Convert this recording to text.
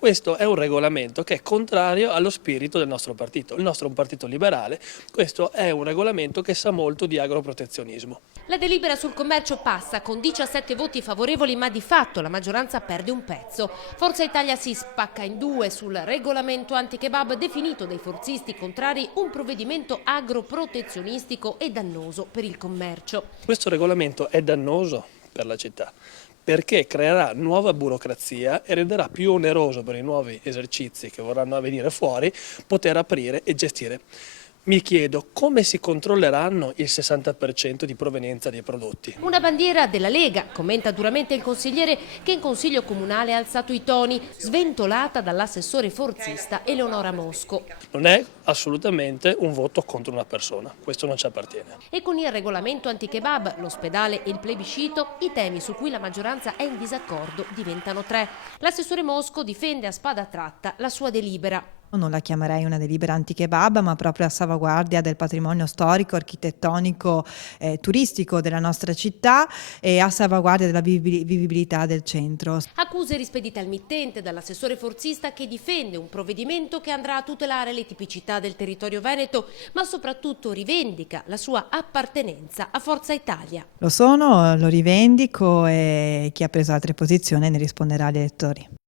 Questo è un regolamento che è contrario allo spirito del nostro partito. Il nostro è un partito liberale, questo è un regolamento che sa molto di agroprotezionismo. La delibera sul commercio passa con 17 voti favorevoli, ma di fatto la maggioranza perde un pezzo. Forza Italia si spacca in due sul regolamento anti-kebab, definito dai forzisti contrari un provvedimento agroprotezionistico e dannoso per il commercio. Questo regolamento è dannoso per la città perché creerà nuova burocrazia e renderà più oneroso per i nuovi esercizi che vorranno venire fuori poter aprire e gestire. Mi chiedo come si controlleranno il 60% di provenienza dei prodotti. Una bandiera della Lega, commenta duramente il consigliere che in Consiglio Comunale ha alzato i toni, sventolata dall'assessore forzista Eleonora Mosco. Non è assolutamente un voto contro una persona, questo non ci appartiene. E con il regolamento anti-kebab, l'ospedale e il plebiscito, i temi su cui la maggioranza è in disaccordo diventano tre. L'assessore Mosco difende a spada tratta la sua delibera. Non la chiamerei una delibera anti-kebab, ma proprio a salvaguardia del patrimonio storico, architettonico, turistico della nostra città e a salvaguardia della vivibilità del centro. Accuse rispedite al mittente dall'assessore forzista che difende un provvedimento che andrà a tutelare le tipicità del territorio veneto, ma soprattutto rivendica la sua appartenenza a Forza Italia. Lo rivendico e chi ha preso altre posizioni ne risponderà agli elettori.